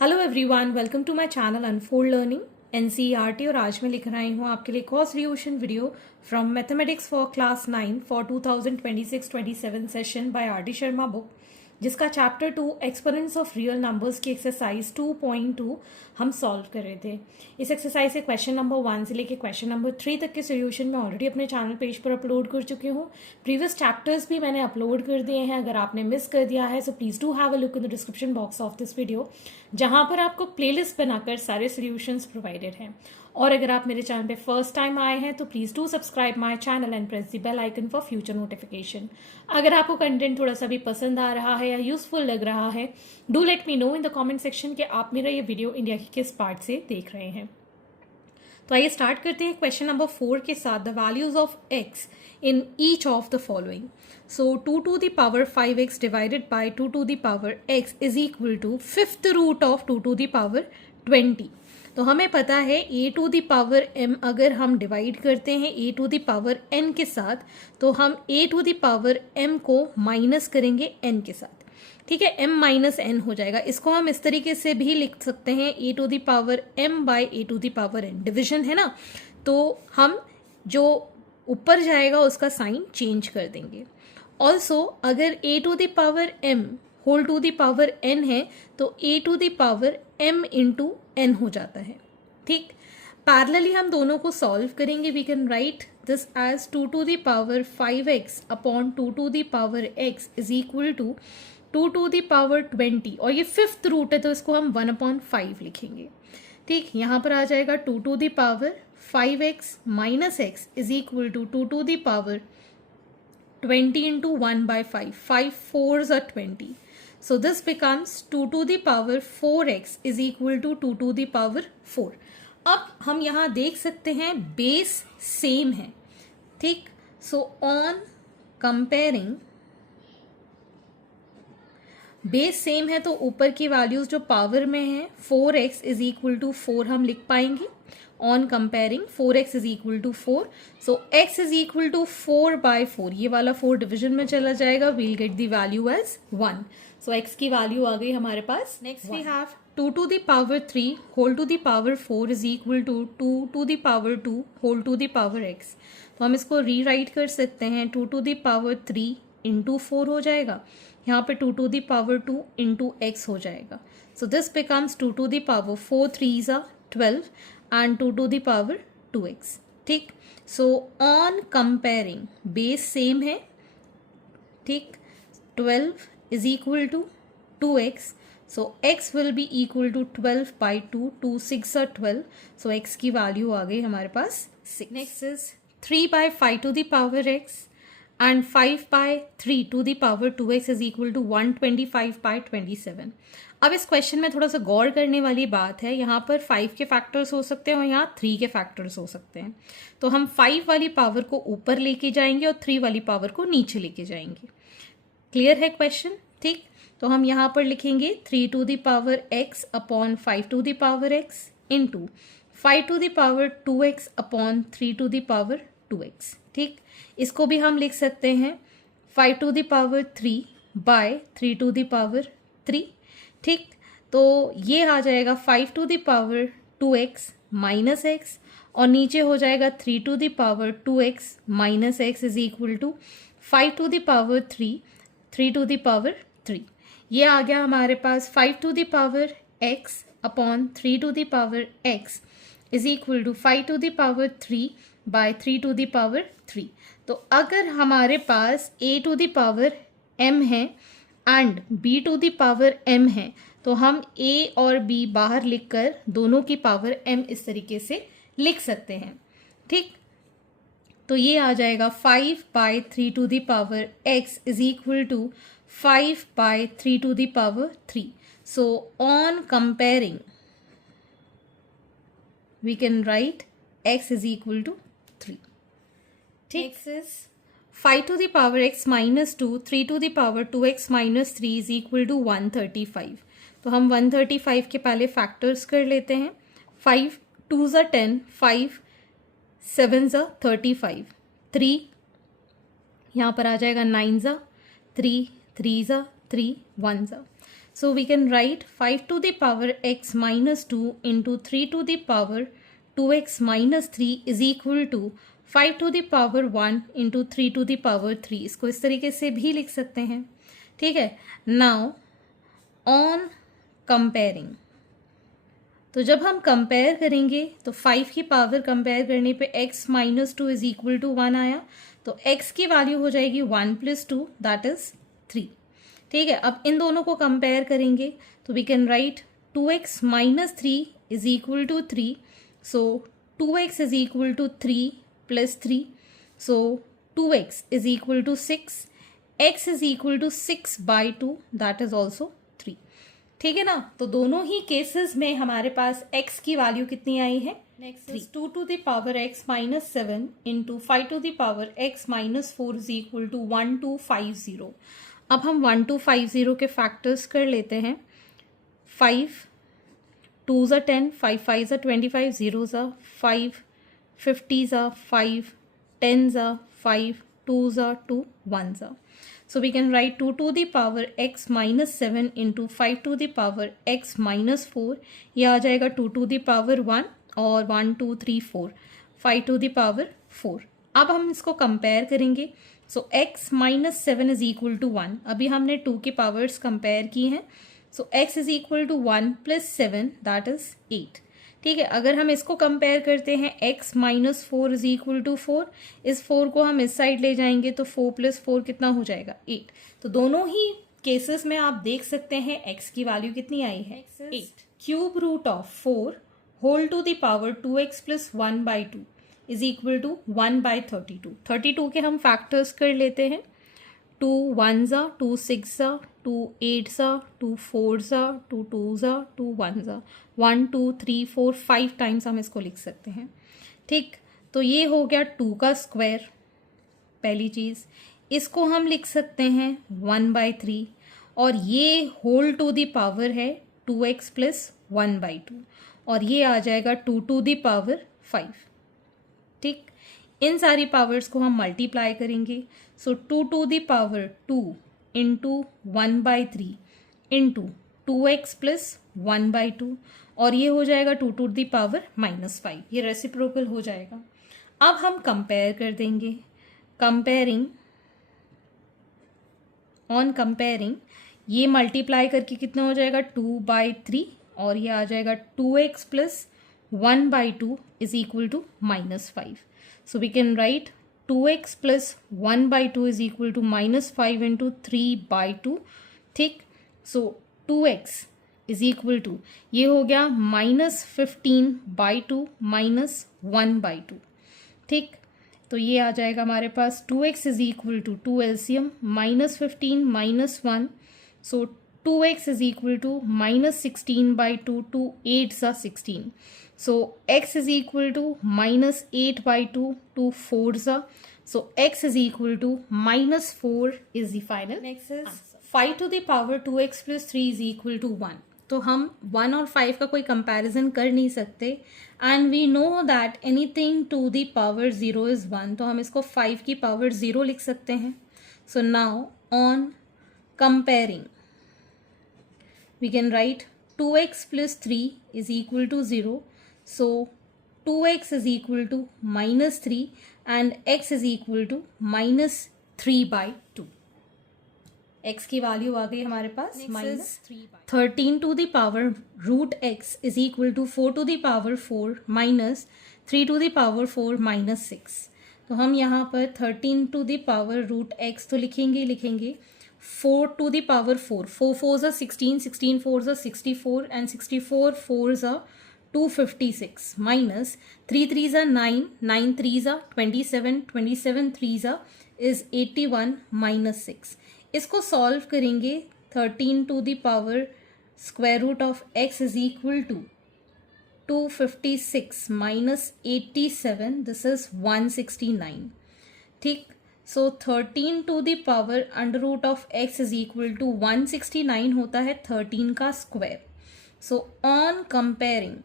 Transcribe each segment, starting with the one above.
Hello everyone, welcome to my channel unfold learning NCERT. और आज मैं लिख रही हूँ आपके लिए cost revision video from mathematics for class 9 for 2026-27 session by R D Sharma book, जिसका chapter 2 exponents of real numbers की एक्सरसाइज 2.2 हम सॉल्व कर रहे थे। इस एक्सरसाइज से क्वेश्चन नंबर 1 से लेकर क्वेश्चन नंबर 3 तक के सोल्यूशन मैं ऑलरेडी अपने चैनल पेज पर अपलोड कर चुकी हूँ। प्रीवियस चैप्टर्स भी मैंने अपलोड कर दिए हैं। अगर आपने मिस कर दिया है so please do have a look in the description box of this video, जहाँ पर आपको प्लेलिस्ट बनाकर सारे सोल्यूशंस प्रोवाइडेड हैं। और अगर आप मेरे चैनल पे फर्स्ट टाइम आए हैं तो please do subscribe my channel and press the bell icon for future notification. अगर आपको कंटेंट थोड़ा सा भी पसंद आ रहा है या यूजफुल लग रहा है, do let me know in the comment section कि आप मेरा ये वीडियो इंडिया के किस पार्ट से देख रहे हैं। तो आइए स्टार्ट करते हैं क्वेश्चन नंबर 4 के साथ। The values of x in each of the following. So 2 to the power 5x divided by 2 to the power x is equal to fifth root of 2 to the power 20। तो हमें पता है a to the power m अगर हम divide करते हैं a to the power n के साथ, तो हम a to the power m को माइनस करेंगे n के साथ। ठीक है, m माइनस n हो जाएगा। इसको हम इस तरीके से भी लिख सकते हैं a to the power m by a to the power n। Division है ना, तो हम जो ऊपर जाएगा उसका साइन चेंज कर देंगे। ऑल्सो अगर a to the power m whole to the power n है तो a to the power m into n हो जाता है। ठीक, पैरेलली हम दोनों को सॉल्व करेंगे। We can write this as 2 to the power 5x upon 2 to the power x is equal to 2 to the power 20, और ये फिफ्थ रूट है तो इसको हम 1/5 लिखेंगे। ठीक, यहाँ पर आ जाएगा 2 to the power 5x minus x is equal to 2 to the power 20 into 1/5, 5 4s are 20. So this becomes 2 to the power 4x is equal to 2 to the power 4. अब हम यहाँ देख सकते हैं बेस सेम है। ठीक, सो ऑन कंपेयरिंग बेस सेम है तो ऊपर की वैल्यूज जो पावर में है 4x इज इक्वल टू 4 हम लिख पाएंगे। On comparing 4x is equal to 4, so x is equal to 4/4। ये वाला 4 डिविजन में चला जाएगा। We'll get the value as 1। So x की वैल्यू आ गई हमारे पास। Next we have 2 to the power 3 whole to the power 4 is equal to 2 to the power 2 whole to the power x। तो हम इसको रीराइट कर सकते हैं 2 to the power 3 इंटू 4 हो जाएगा। यहाँ पे 2 to the power 2 into x हो जाएगा। So this becomes 2 to the power 4 3s are 12 and 2 to the power 2x। ठीक, सो ऑन कंपेयरिंग बेस सेम है। ठीक, 12 is equal to 2x, so x will be equal to 12/2, 2 6 are 12, so x की value आ गई हमारे पास 6। Next is 3/5 to the power x and 5/3 to the power 2x is equal to 125/27। अब इस question में थोड़ा सा गौर करने वाली बात है। यहाँ पर 5 के फैक्टर्स हो सकते हैं और यहाँ 3 के फैक्टर्स हो सकते हैं। तो हम 5 वाली पावर को ऊपर लेके जाएंगे और 3 वाली पावर को नीचे लेके जाएंगे। क्लियर है क्वेश्चन? ठीक, तो हम यहाँ पर लिखेंगे 3 to the power x upon 5 to the power x into 5 to the power 2x upon 3 to the power 2x। ठीक, इसको भी हम लिख सकते हैं 5 to the power 3 by 3 to the power 3। ठीक, तो ये आ जाएगा 5 to the power 2x minus x, और नीचे हो जाएगा 3 to the power 2x minus x is equal to 5 to the power 3 3 to the power 3। ये आ गया हमारे पास 5 to the power x upon 3 to the power x is equal to 5 to the power 3 by 3 to the power 3। तो अगर हमारे पास a to the power m है and b to the power m है, तो हम a और b बाहर लिखकर दोनों की पावर m इस तरीके से लिख सकते हैं। ठीक, तो ये आ जाएगा 5/3 to the power x is equal to 5/3 to the power 3। So on comparing we can write x is equal to 3। ठीक, x is 5 to the power x minus 2 3 to the power 2x minus 3 is equal to 135। तो हम 135 के पहले factors कर लेते हैं। 5 2s are 10, 5 7s are 35, 3 यहाँ पर आ जाएगा 9s are 3 3s are 3 1s are। So we can write 5 to the power x minus 2 into 3 to the power 2x minus 3 is equal to 5 to the power 1 into 3 to the power 3. इसको इस तरीके से भी लिख सकते हैं. ठीक है. Now on comparing, तो जब हम कंपेयर करेंगे तो 5 की पावर कंपेयर करने पे x minus 2 is equal to 1 आया. तो x की वैल्यू हो जाएगी 1 प्लस 2 दैट इज 3. ठीक है. अब इन दोनों को कंपेयर करेंगे तो we can write 2x minus 3 is equal to 3. So 2x is equal to 3 plus 3. So 2x is equal to 6. x is equal to 6 by 2 that is also 3. ठीक है ना. तो दोनों ही केसेस में हमारे पास x की वैल्यू कितनी आई है. Next is 2 to the power x minus 7 into 5 to the power x minus 4 is equal to 1250. अब हम 1250 के फैक्टर्स कर लेते हैं. 5 2s are 10, 5 5s are 25, 0s are 5, 50s are 5, 10s are 5, 2s are 2, 1s are. So we can write 2 to the power x minus 7 into 5 to the power x minus 4. ये आ जाएगा 2 to the power 1 और 1 2 3 4 5 to the power 4. अब हम इसको compare करेंगे. So x minus 7 is equal to 1. अभी हमने 2 की पावर्स कंपेयर की हैं. So x is equal to 1 plus 7 that is 8. ठीक है. अगर हम इसको कंपेयर करते हैं x minus 4 is equal to 4. इस 4 को हम इस साइड ले जाएंगे तो 4 प्लस 4 कितना हो जाएगा 8. तो दोनों ही केसेस में आप देख सकते हैं x की वैल्यू कितनी आई है 8. Cube root of 4 whole to the power 2x plus 1 by 2 is equal to 1 by 32. 32 के हम फैक्टर्स कर लेते हैं. 2 1s are 2 6s are 2 8s are 2 4s are 2 2s are 2 1s are 1 2 3 4 5 times हम इसको लिख सकते हैं. ठीक. तो ये हो गया 2 का स्क्वायर. पहली चीज़ इसको हम लिख सकते हैं 1 बाई 3 और ये होल टू द पावर है 2x प्लस 1 बाई 2 और ये आ जाएगा 2 टू द पावर 5. ठीक. इन सारी पावर्स को हम मल्टीप्लाई करेंगे. So 2 to the power 2 into 1 by 3 into 2x plus 1 by 2 और ये हो जाएगा 2 टू द पावर माइनस 5. ये रेसिप्रोकल हो जाएगा. अब हम कंपेयर कर देंगे. कंपेयरिंग ऑन कंपेयरिंग ये मल्टीप्लाई करके कितना हो जाएगा 2 बाई 3 और ये आ जाएगा 2x plus 1 by 2 is equal to minus 5. So we can write 2x plus 1 by 2 is equal to minus 5 into 3 by 2. ठीक. So 2x is equal to ये हो गया minus 15 by 2 minus 1 by 2. ठीक. तो ये आ जाएगा हमारे पास 2x is equal to 2 LCM minus 15 minus 1. So 2x is equal to minus 16 by 2. 2 8s are 16. So x is equal to minus 8 by 2 4s are. So x is equal to minus 4 is the final. Next is answer. 5 to the power 2x plus 3 is equal to 1. तो हम 1 और 5 का कोई comparison कर नहीं सकते and we know that anything to the power 0 is 1. तो हम इसको 5 की पावर 0 लिख सकते हैं. So now on comparing we can write 2x plus 3 is equal to 0. So 2x is equal to minus 3 and x is equal to minus 3 by 2. x की value आ गई हमारे पास minus 13 to the power root x is equal to 4 to the power 4 minus 3 to the power 4 minus 6. तो हम यहाँ पर 13 to the power root x तो लिखेंगे 4 to the power 4. 4 4s are 16, 16 4s are 64 and 64 4s are 256 minus 3 3s are 9, 9 3s are 27, 27 3s are is 81 minus 6. इसको solve करेंगे 13 to the power square root of x is equal to 256 minus 87. This is 169. ठीक. So 13 to the power under root of x is equal to 169 होता है 13 का square. So on comparing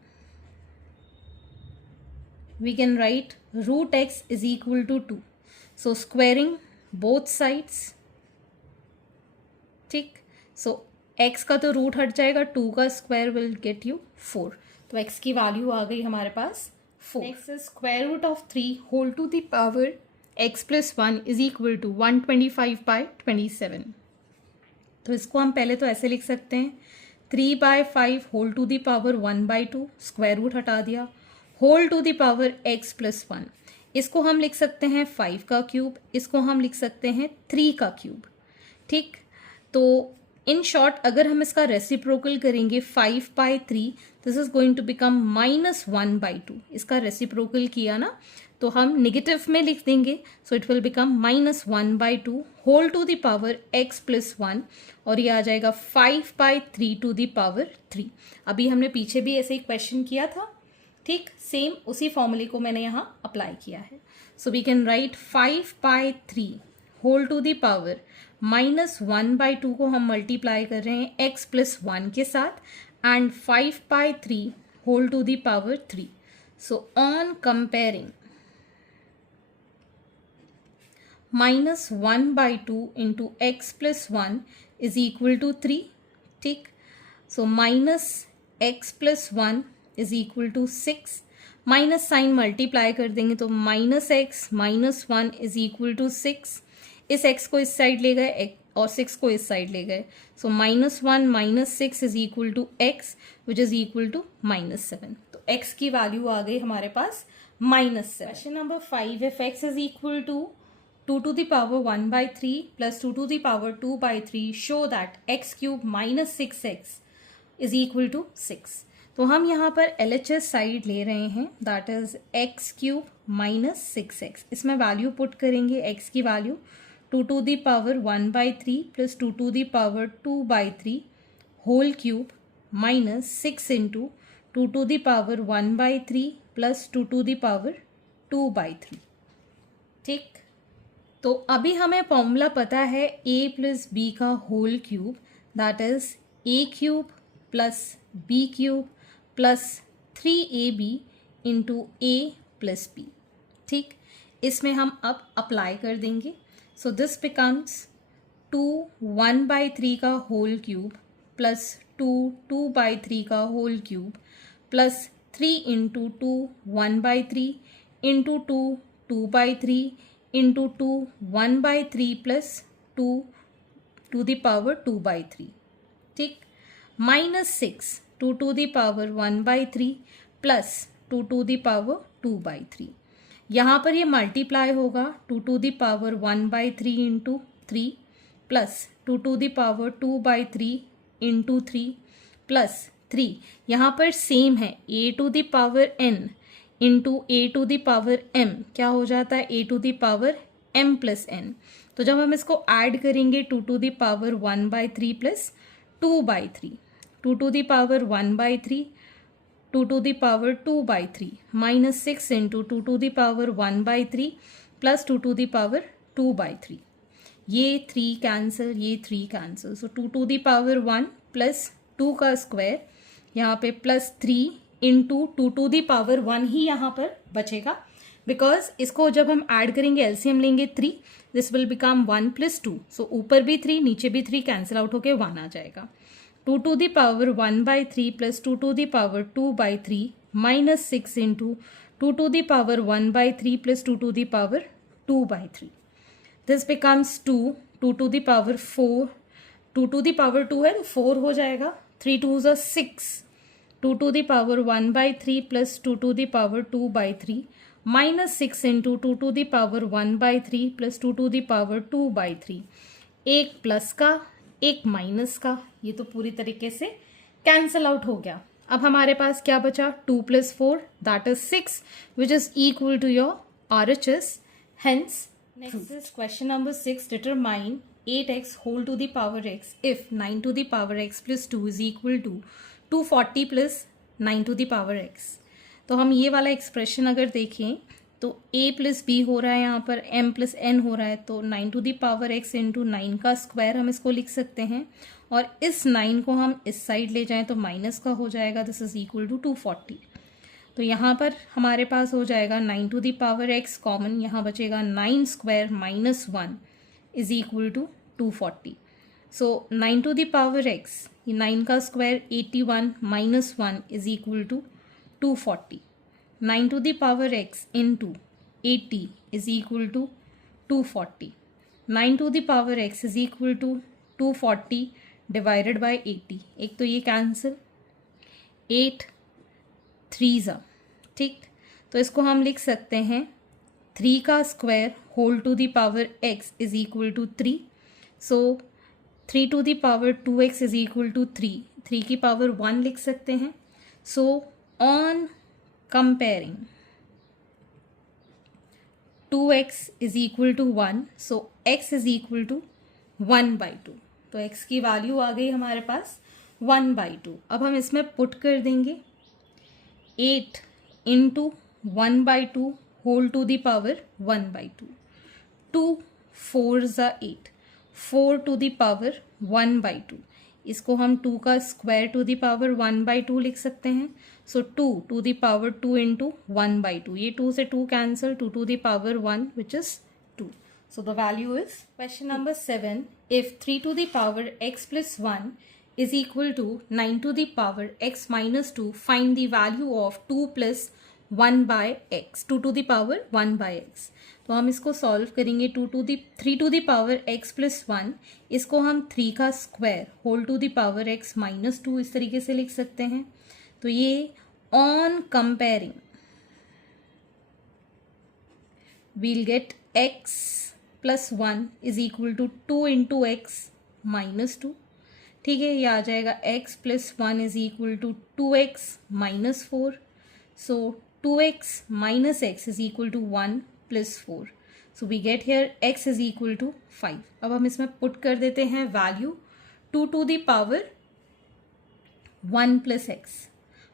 we can write root x is equal to 2. So squaring both sides. ठीक. So x का तो root हट जाएगा, 2 का स्क्वायर विल गेट यू 4. तो x की वैल्यू आ गई हमारे पास 4. Next is square root of 3 whole to the power x plus 1 is equal to 125/27. तो इसको हम पहले तो ऐसे लिख सकते हैं 3/5 whole to the power 1/2, square root हटा दिया, whole to the power x plus 1. इसको हम लिख सकते हैं 5 का क्यूब, इसको हम लिख सकते हैं 3 का क्यूब. ठीक, तो इन शॉर्ट अगर हम इसका रेसिप्रोकल करेंगे 5/3, this is going to become -1/2. इसका रेसिप्रोकल किया ना तो हम निगेटिव में लिख देंगे, so it will become -1/2 whole to the power x plus 1, और ये आ जाएगा 5/3 टू द पावर 3. अभी हमने पीछे भी ऐसे ही क्वेश्चन किया था. ठीक, सेम उसी फॉर्मूले को मैंने यहाँ अप्लाई किया है. So we can write 5/3 whole to the power -1/2 को हम मल्टीप्लाई कर रहे हैं x प्लस 1 के साथ, and 5/3 whole to the power 3. So on comparing -1/2 into x plus 1 is equal to 3. ठीक, so -x plus 1 is equal to 6. Minus sign multiply कर देंगे तो -x minus 1 is equal to 6. इस x को इस side ले गए और 6 को इस साइड ले गए, so -1 minus 6 is equal to x which is equal to -7. तो x की वैल्यू आ गई हमारे पास -7. Question number 5, if x is equal to 2 to the power 1/3 plus 2 to the power 2/3, show that x cube minus 6x is equal to 6. तो हम यहाँ पर LHS साइड ले रहे हैं, that is x cube minus 6x. इसमें value put करेंगे, x की value 2 to the power 1/3 plus 2 to the power 2/3 whole cube minus 6 into 2 to the power 1/3 plus 2 to the power 2/3. ठीक, तो अभी हमें फॉर्मूला पता है a प्लस बी का whole cube, that is a cube plus b cube plus 3ab into a plus b. ठीक, इसमें हम अब अप्लाई कर देंगे. सो दिस बिकम्स 2 1/3 का होल क्यूब प्लस 2 2/3 का whole cube plus 3 into 2 1/3 into 2 2/3 into 2 1/3 plus 2 to the power 2/3. ठीक, -6 2 to the power 1/3 plus 2 to the power 2/3. यहाँ पर ये मल्टीप्लाई होगा 2 to the power 1/3 into 3 plus 2 to the power 2/3 into 3 plus 3. यहाँ पर same है a to the power n into a to the power m. क्या हो जाता है a to the power m plus n. तो जब हम इसको ऐड करेंगे 2 to the power 1/3 plus 2/3, 2 to the power 1/3, 2 to the power 2/3, minus 6 into 2 to the power 1/3 plus 2 to the power 2/3. ये 3 कैंसिल, ये 3 cancel, so 2 to the power 1 plus 2 का square यहाँ पे plus 3 into 2 to the power 1 ही यहाँ पर बचेगा, because इसको जब हम ऐड करेंगे एलसीएम लेंगे 3, दिस विल बिकम 1 प्लस 2. सो ऊपर भी 3 नीचे भी 3 कैंसिल आउट होके 1 आ जाएगा. 2 to the power 1/3 plus 2 to the power 2/3 minus 6 into 2 to the power 1/3 plus 2 to the power 2/3. This becomes 2 to the power 4. 2 to the power 2 है तो 4 हो जाएगा. 3 2s are 6. 2 to the power 1/3 plus 2 to the power 2/3 minus 6 into 2 to the power 1/3 plus 2 to the power 2/3. एक plus का एक minus का, ये तो पूरी तरीके से कैंसल आउट हो गया. अब हमारे पास क्या बचा 2 + 4 that is 6 which is equal to your RHS. Hence next is question number 6. Determine 8x whole to the power x if 9 to the power x plus 2 is equal to 240 plus 9 to the power x. तो हम ये वाला expression अगर देखें तो a plus B हो रहा है, यहाँ पर m प्लस n हो रहा है, तो 9 to the power x into 9 का स्क्वायर हम इसको लिख सकते हैं, और इस 9 को हम इस साइड ले जाएं तो माइनस का हो जाएगा, दिस इज इक्वल टू 240. तो यहाँ पर हमारे पास हो जाएगा 9 to the power x common, यहाँ बचेगा 9 square minus 1 is equal to 240. So 9 to the power x, ये 9 का square 81 minus 1 is equal to 240. 9 to the power x into 80 is equal to 240. 9 to the power x is equal to 240 divided by 80. एक तो ये cancel, 8 3 ज़ा, ठीक. तो इसको हम लिख सकते हैं 3 का square whole to the power x is equal to 3. So 3 to the power 2x is equal to 3. 3 की पावर 1 लिख सकते हैं. So on comparing 2x is equal to 1, so x is equal to 1/2. तो x की value आ गई हमारे पास 1/2. अब हम इसमें पुट कर देंगे 8 into 1/2 whole to the power 1/2. 2 4 ज़ा 8, 4 टू द पावर 1/2. इसको हम 2 का स्क्वायर टू द पावर 1/2 लिख सकते हैं. So 2 to the power 2 into 1/2. ये 2 से 2 cancel, 2 to the power 1 which is 2. So the value is question number 7. If 3 to the power x plus 1 is equal to 9 to the power x minus 2, find the value of 2 plus 1 by x. 2 to the power 1 by x. तो हम इसको solve करेंगे. 3 to the power x plus 1, इसको हम 3 का square whole to the power x minus 2 इस तरीके से लिख सकते हैं. तो ये on comparing we'll get x plus 1 is equal to 2 into x minus 2. ठीक है, ये आ जाएगा x plus 1 is equal to 2x minus 4. So 2x minus x is equal to 1 plus 4. So we get here x is equal to 5. अब हम इसमें put कर देते हैं value 2 to the power 1 plus x,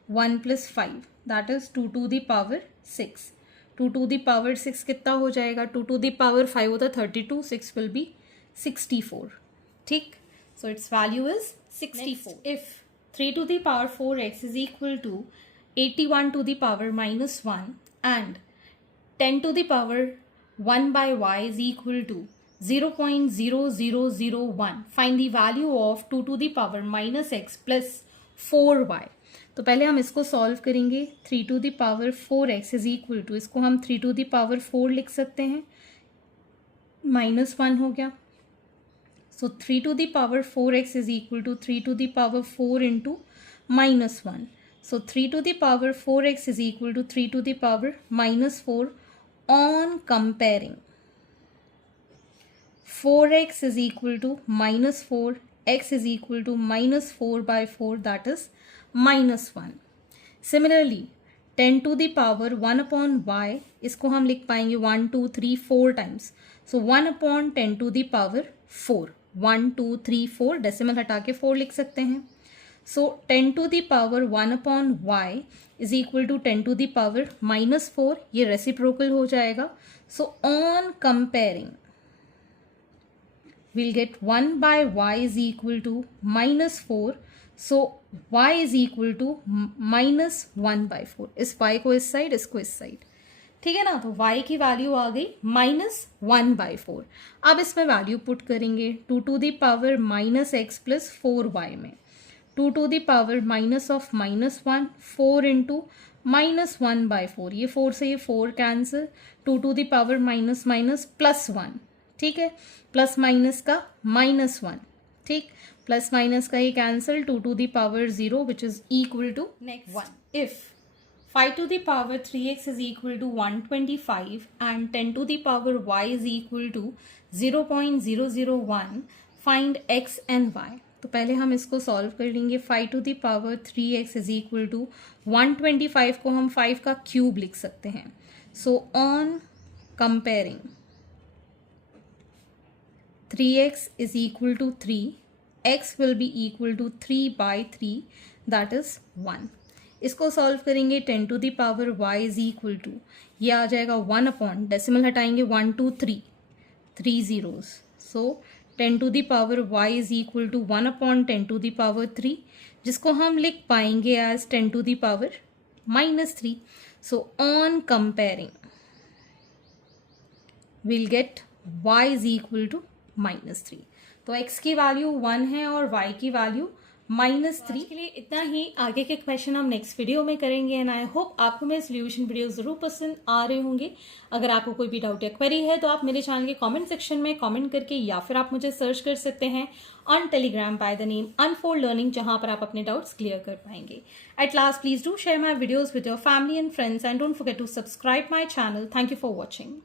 1 plus 5, that is 2 to the power 6. 2 to the power 6 कितना हो जाएगा? 2 to the power 5 होता 32, 6 विल बी 64. ठीक, so its value is 64. If 3 to the power 4x is equal to 81 to the power minus 1 and 10 to the power 1 by y is equal to 0.0001, find the value of 2 to the power minus x plus 4y. तो पहले हम इसको solve करेंगे. 3 to the power 4x is equal to, इसको हम 3 to the power 4 लिख सकते हैं, माइनस 1 हो गया. So 3 to the power 4x is equal to 3 to the power 4 into minus 1. So 3 to the power 4x is equal to 3 to the power minus 4. On comparing 4x is equal to minus 4, x is equal to minus 4 by 4, that is minus 1. Similarly 10 to the power 1 upon y, इसको हम लिख पाएंगे 1 2 3 4 times. So 1 upon 10 to the power 4, 1 2 3 4, decimal हटा के 4 लिख सकते हैं. So 10 to the power 1 upon y is equal to 10 to the power minus 4, ये रेसिप्रोकल हो जाएगा. So on comparing we'll get 1 by y is equal to minus 4. So y is equal to minus 1 by 4. इस y को इस side, इसको इस side. ठीक है ना. तो y की वैल्यू आ गई माइनस 1 by 4. अब इसमें वैल्यू पुट करेंगे 2 to the power minus x plus 4y में. 2 to the power minus of minus 1, 4 into minus 1 by 4. ये 4 से ये 4 cancel. 2 to the power minus minus plus 1. ठीक है, प्लस माइनस का माइनस 1. ठीक, प्लस माइनस का ये cancel. 2 to the power 0 which is equal to next 1. If 5 to the power 3x is equal to 125 and 10 to the power y is equal to 0.001, find x and y. तो पहले हम इसको solve कर लेंगे. 5 to the power 3x is equal to 125 को हम 5 का cube लिख सकते हैं. So on comparing 3x is equal to 3, x will be equal to 3 by 3, that is 1. इसको सॉल्व करेंगे 10 to the power y is equal to, ये आ जाएगा 1 अपॉन, डेसिमल हटाएंगे 1 2 3, 3 zeros. So 10 to the power y is equal to 1 upon 10 to the power 3, जिसको हम लिख पाएंगे as 10 to the power minus 3. So on comparing will get y is equal to minus 3. तो x की value 1 है और y की value -3। के लिए इतना ही, आगे के क्वेश्चन हम नेक्स्ट वीडियो में करेंगे एंड आई होप आपको मेरे सोल्यूशन वीडियो जरूर पसंद आ रहे होंगे। अगर आपको कोई भी डाउट या क्वेरी है तो आप मेरे चैनल के कमेंट सेक्शन में कमेंट करके या फिर आप मुझे सर्च कर सकते हैं on Telegram by the name unfold learning, जहां पर आप अपने डाउट्स क्लियर कर पाएंगे। At last, please do share my videos with your family and friends and don't forget to subscribe my channel. Thank you for watching.